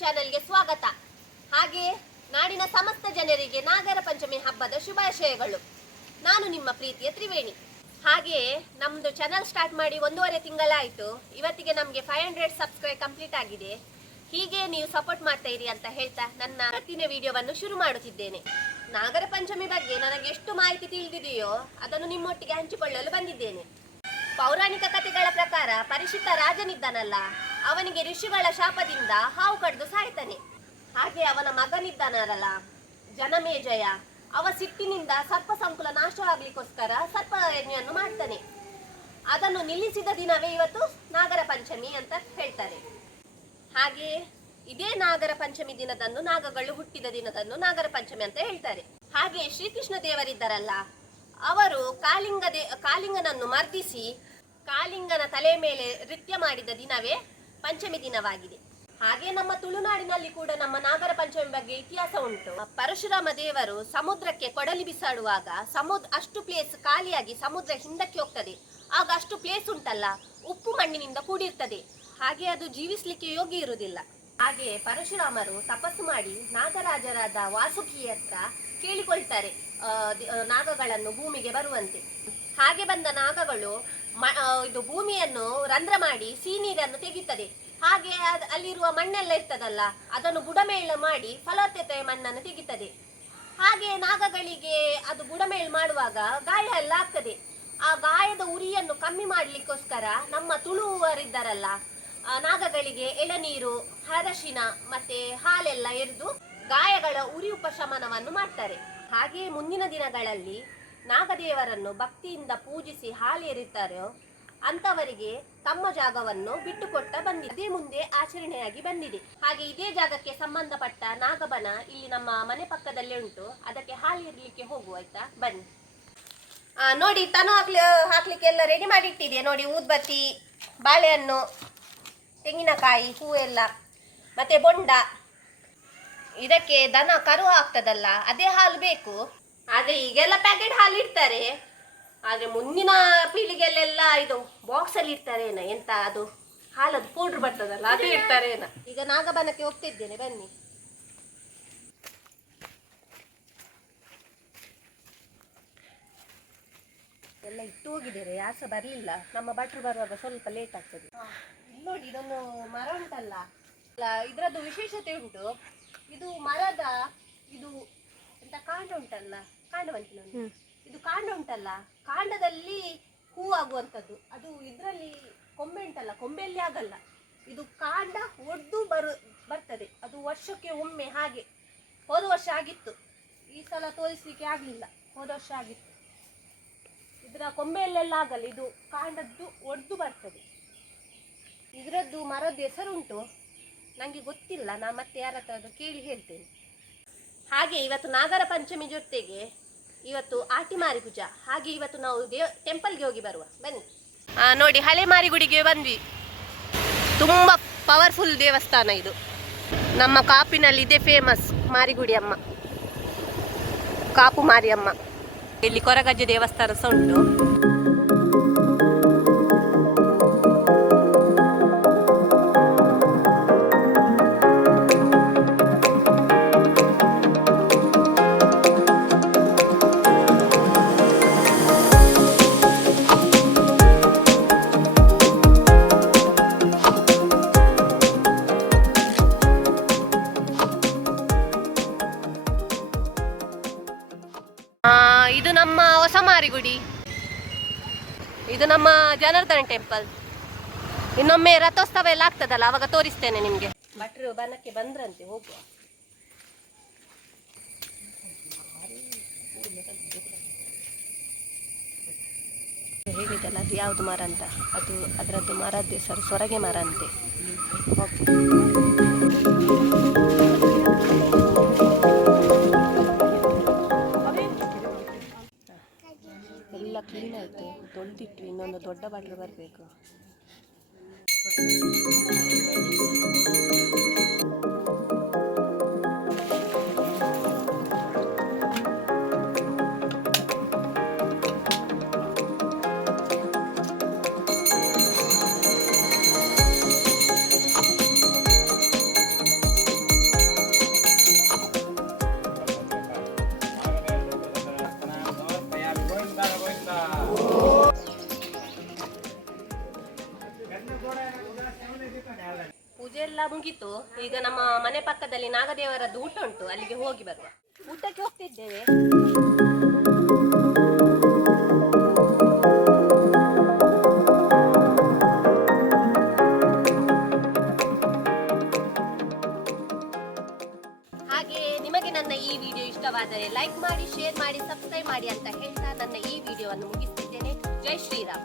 ಚಾನೆಲ್ಗೆ ಸ್ವಾಗತ. ಹಾಗೆ ನಾಡಿನ ಸಮಸ್ತ ಜನರಿಗೆ ನಾಗರ ಪಂಚಮಿ ಹಬ್ಬದ ಶುಭಾಶಯಗಳು. ನಾನು ನಿಮ್ಮ ಪ್ರೀತಿಯ ತ್ರಿವೇಣಿ. ಹಾಗೆ ನಮ್ಮದು ಚಾನಲ್ ಸ್ಟಾರ್ಟ್ ಮಾಡಿ ಒಂದೂವರೆ ತಿಂಗಳಾಯಿತು. ಇವತ್ತಿಗೆ ನಮಗೆ ಫೈವ್ ಹಂಡ್ರೆಡ್ ಸಬ್ಸ್ಕ್ರೈಬ್ ಕಂಪ್ಲೀಟ್ ಆಗಿದೆ. ಹೀಗೆ ನೀವು ಸಪೋರ್ಟ್ ಮಾಡ್ತಾ ಇರಿ ಅಂತ ಹೇಳ್ತಾ ನನ್ನ ಇವತ್ತಿನ ವಿಡಿಯೋವನ್ನು ಶುರು ಮಾಡುತ್ತಿದ್ದೇನೆ. ನಾಗರ ಪಂಚಮಿ ಬಗ್ಗೆ ನನಗೆ ಎಷ್ಟು ಮಾಹಿತಿ ತಿಳಿದಿದೆಯೋ ಅದನ್ನು ನಿಮ್ಮೊಟ್ಟಿಗೆ ಹಂಚಿಕೊಳ್ಳಲು ಬಂದಿದ್ದೇನೆ. ಪೌರಾಣಿಕ ಕಥೆಗಳ ಪ್ರಕಾರ ಪರಿಶುದ್ಧ ರಾಜನಿದ್ದಾನಲ್ಲ. ಅವನಿಗೆ ಋಷಿಗಳ ಶಾಪದಿಂದ ಹಾವು ಕಡಿದು ಸಾಯ್ತಾನೆ. ಹಾಗೆ ಅವನ ಮಗನಿದ್ದಾನಲ್ಲ ಜನಮೇಜಯ ಅವ ಸಿಟ್ಟಿನಿಂದ ಸರ್ಪ ಸಂಕುಲ ನಾಶವಾಗ್ಲಿಕ್ಕೋಸ್ಕರ ಸರ್ಪ ಯಜ್ಞವನ್ನು ಮಾಡ್ತಾನೆ. ಅದನ್ನು ನಿಲ್ಲಿಸಿದ ದಿನವೇ ಇವತ್ತು ನಾಗರ ಪಂಚಮಿ ಅಂತ ಹೇಳ್ತಾರೆ. ಹಾಗೆ ಇದೇ ನಾಗರ ಪಂಚಮಿ ದಿನದಂದು ನಾಗಗಳು ಹುಟ್ಟಿದ ದಿನದಂದು ನಾಗರ ಪಂಚಮಿ ಅಂತ ಹೇಳ್ತಾರೆ. ಹಾಗೆ ಶ್ರೀಕೃಷ್ಣ ದೇವರಿದ್ದಾರಲ್ಲ, ಅವರು ಕಾಲಿಂಗ ಕಾಲಿಂಗನನ್ನು ಮರ್ದಿಸಿ ಕಾಲಿಂಗನ ತಲೆ ಮೇಲೆ ನೃತ್ಯ ಮಾಡಿದ ದಿನವೇ ಪಂಚಮಿ ದಿನವಾಗಿದೆ. ಹಾಗೆ ನಮ್ಮ ತುಳುನಾಡಿನಲ್ಲಿ ಕೂಡ ನಮ್ಮ ನಾಗರ ಪಂಚಮಿ ಬಗ್ಗೆ ಇತಿಹಾಸ ಉಂಟು. ಪರಶುರಾಮ ದೇವರು ಸಮುದ್ರಕ್ಕೆ ಕೊಡಲಿ ಬಿಸಾಡುವಾಗ ಸಮುದ್ರ ಅಷ್ಟು ಪ್ಲೇಸ್ ಖಾಲಿಯಾಗಿ ಸಮುದ್ರ ಹಿಂದಕ್ಕೆ ಹೋಗ್ತದೆ. ಆಗ ಅಷ್ಟು ಪ್ಲೇಸ್ ಉಂಟಲ್ಲ, ಉಪ್ಪು ಮಣ್ಣಿನಿಂದ ಕೂಡಿರ್ತದೆ. ಹಾಗೆ ಅದು ಜೀವಿಸಲಿಕ್ಕೆ ಯೋಗ್ಯ ಇರುವುದಿಲ್ಲ. ಹಾಗೆ ಪರಶುರಾಮರು ತಪಸ್ಸು ಮಾಡಿ ನಾಗರಾಜರಾದ ವಾಸುಕಿ ಹತ್ರ ಕೇಳಿಕೊಳ್ತಾರೆ ನಾಗಗಳನ್ನು ಭೂಮಿಗೆ ಬರುವಂತೆ. ಹಾಗೆ ಬಂದ ನಾಗಗಳು ಇದು ಭೂಮಿಯನ್ನು ರಂಧ್ರ ಮಾಡಿ ಸಿಹಿ ನೀರನ್ನು ತೆಗೆಯುತ್ತದೆ. ಹಾಗೆ ಅಲ್ಲಿರುವ ಮಣ್ಣೆಲ್ಲ ಇರ್ತದಲ್ಲ, ಅದನ್ನು ಬುಡಮೇಳ ಮಾಡಿ ಫಲವತ್ತತೆ ಮಣ್ಣನ್ನು ತೆಗಿತದೆ ಹಾಗೆ ನಾಗಗಳಿಗೆ ಅದು ಬುಡಮೇಳು ಮಾಡುವಾಗ ಗಾಯ ಎಲ್ಲ ಆಗ್ತದೆ. ಆ ಗಾಯದ ಉರಿಯನ್ನು ಕಮ್ಮಿ ಮಾಡಲಿಕ್ಕೋಸ್ಕರ ನಮ್ಮ ತುಳುವರಿದ್ದಾರಲ್ಲ ನಾಗಗಳಿಗೆ ಎಳನೀರು, ಹರಶಿನ ಮತ್ತೆ ಹಾಲೆಲ್ಲ ಎರೆದು ಗಾಯಗಳ ಉರಿ ಉಪಶಮನವನ್ನು ಮಾಡ್ತಾರೆ. ಹಾಗೆ ಮುಂದಿನ ದಿನಗಳಲ್ಲಿ ನಾಗದೇವರನ್ನು ಭಕ್ತಿಯಿಂದ ಪೂಜಿಸಿ ಹಾಲು ಎರಿತಾರೋ ಅಂತವರಿಗೆ ತಮ್ಮ ಜಾಗವನ್ನು ಬಿಟ್ಟುಕೊಟ್ಟ ಬಂದಿದೆ. ಮುಂದೆ ಆಚರಣೆಯಾಗಿ ಬಂದಿದೆ. ಹಾಗೆ ಇದೇ ಜಾಗಕ್ಕೆ ಸಂಬಂಧಪಟ್ಟ ನಾಗಬನ ಇಲ್ಲಿ ನಮ್ಮ ಮನೆ ಪಕ್ಕದಲ್ಲೇ ಉಂಟು. ಅದಕ್ಕೆ ಹಾಲು ಇರ್ಲಿಕ್ಕೆ ಹೋಗುವ ಆಯ್ತಾ? ಬನ್ನಿ. ನೋಡಿ, ತನು ಹಾಕ್ಲಿ, ಹಾಕ್ಲಿಕ್ಕೆ ಎಲ್ಲ ರೆಡಿ ಮಾಡಿ ಇಟ್ಟಿದೆ ನೋಡಿ, ಊದ್ಬತ್ತಿ, ಬಾಳೆಹಣ್ಣು, ತೆಂಗಿನಕಾಯಿ, ಹೂವೆಲ್ಲ, ಮತ್ತೆ ಬೊಂಡ. ಇದಕ್ಕೆ ದನ ಕರು ಹಾಕ್ತದಲ್ಲ, ಅದೇ ಹಾಲು ಬೇಕು. ಆದ್ರೆ ಈಗೆಲ್ಲ ಪ್ಯಾಕೆಟ್ ಹಾಲು ಇಡ್ತಾರೆ. ಆದ್ರೆ ಮುಂದಿನ ಪೀಳಿಗೆಯಲ್ಲೆಲ್ಲ ಇದು ಬಾಕ್ಸ್ ಅಲ್ಲಿ ಇರ್ತಾರೇನ ಎಂತ ಅದು? ಹಾಲದ್ದು ಪೌಡ್ರ್ ಬರ್ತದಲ್ಲ, ಅದು ಇರ್ತಾರೇನ ಈಗ ನಾಗಬನಕ್ಕೆ ಹೋಗ್ತಿದ್ದೇನೆ, ಬನ್ನಿ. ಎಲ್ಲ ಇಟ್ಟು ಹೋಗಿದ್ದಾರೆ ಯಾಸ ಬರಲಿಲ್ಲ. ನಮ್ಮ ಭಟ್ರು ಬರುವಾಗ ಸ್ವಲ್ಪ ಲೇಟ್ ಆಗ್ತದೆ. ನೋಡಿ, ಇದೊಂದು ಮರ ಉಂಟಲ್ಲ? ಅಲ್ಲ, ಇದರದ್ದು ವಿಶೇಷತೆ ಉಂಟು. ಇದು ಮರದ ಇದು ಎಂತ ಕಾಂಡ ಉಂಟಲ್ಲ? ಕಾಂಡವಂತಿನ ಇದು ಕಾಂಡ ಉಂಟಲ್ಲ ಕಾಂಡದಲ್ಲಿ ಹೂ ಆಗುವಂಥದ್ದು. ಅದು ಇದರಲ್ಲಿ ಕೊಂಬೆ ಉಂಟಲ್ಲ ಕೊಂಬೆಯಲ್ಲಿ ಆಗಲ್ಲ. ಇದು ಕಾಂಡ ಒಡ್ದು ಬರು ಬರ್ತದೆ. ಅದು ವರ್ಷಕ್ಕೆ ಒಮ್ಮೆ ಹಾಗೆ. ಹೋದ ವರ್ಷ ಆಗಿತ್ತು. ಈ ಸಲ ತೋರಿಸ್ಲಿಕ್ಕೆ ಆಗಲಿಲ್ಲ. ಹೋದ ವರ್ಷ ಆಗಿತ್ತು. ಇದರ ಕೊಂಬೆಯಲ್ಲೆಲ್ಲ ಆಗಲ್ಲ. ಇದು ಕಾಂಡದ್ದು ಒಡ್ದು ಬರ್ತದೆ. ಇದರದ್ದು ಮರದ ಹೆಸರುಂಟು ನನಗೆ ಗೊತ್ತಿಲ್ಲ. ನಾನು ಮತ್ತೆ ಯಾರ ಹತ್ರ ಅದು ಕೇಳಿ ಹೇಳ್ತೇನೆ. ಹಾಗೆ ಇವತ್ತು ನಾಗರ ಪಂಚಮಿ ಜೊತೆಗೆ ಇವತ್ತು ಆಟಿ ಪೂಜಾ. ಹಾಗೆ ಇವತ್ತು ನಾವು ದೇವ್ ಟೆಂಪಲ್ಗೆ ಹೋಗಿ ಬರುವ. ಬನ್ನಿ. ನೋಡಿ ಹಳೆ ಮಾರಿಗುಡಿಗೆ ಬಂದ್ವಿ. ತುಂಬ ಪವರ್ಫುಲ್ ದೇವಸ್ಥಾನ ಇದು. ನಮ್ಮ ಕಾಪಿನಲ್ಲಿ ಇದೆ ಫೇಮಸ್ ಮಾರಿಗುಡಿ ಅಮ್ಮ ಕಾಪು ಮಾರಿಯಮ್ಮ. ಇಲ್ಲಿ ಕೊರಗಜ್ಜೆ ದೇವಸ್ಥಾನ ಸಹ ಉಂಟು. ಇದು ನಮ್ಮ ಹೊಸ ಮಾರಿಗುಡಿ ಇದು ನಮ್ಮ ಜನಾರ್ದನ ಟೆಂಪಲ್ ಇನ್ನೊಮ್ಮೆ ರಥೋತ್ಸವ ಎಲ್ಲ ಆಗ್ತದಲ್ಲ, ಅವಾಗ ತೋರಿಸ್ತೇನೆ ನಿಮ್ಗೆ. ಭಟ್ರು ಬನಕ್ಕೆ ಬಂದ್ರಂತೆ, ಹೋಗುವ. ಹೇಳಿದಲ್ಲ ಅದು ಯಾವುದು ಮರ ಅಂತ? ಅದು ಅದರದ್ದು ಮರದ್ದು ಹೆಸರು ಸೊರಗೆ ಮರ ಅಂತೆ. ಓಕೆ. ತೊಳೆದಿಟ್ಟು ಇನ್ನೊಂದು ದೊಡ್ಡ ಬಾಟ್ಲು ಬರಬೇಕು. ಮುಗೀತು ಈಗ ನಮ್ಮ ಮನೆ ಪಕ್ಕದಲ್ಲಿ ನಾಗದೇವರದ್ದು ಊಟ ಉಂಟು, ಅಲ್ಲಿಗೆ ಹೋಗಿ ಬರುವ. ಊಟಕ್ಕೆ ಹೋಗ್ತಿದ್ದೇವೆ. ಹಾಗೆ ನಿಮಗೆ ನನ್ನ ಈ ವಿಡಿಯೋ ಇಷ್ಟವಾದರೆ ಲೈಕ್ ಮಾಡಿ, ಶೇರ್ ಮಾಡಿ, ಸಬ್ಸ್ಕ್ರೈಬ್ ಮಾಡಿ ಅಂತ ಹೇಳ್ತಾ ನನ್ನ ಈ ವಿಡಿಯೋವನ್ನು ಮುಗಿಸ್ತಿದ್ದೇನೆ. ಜೈ ಶ್ರೀರಾಮ್.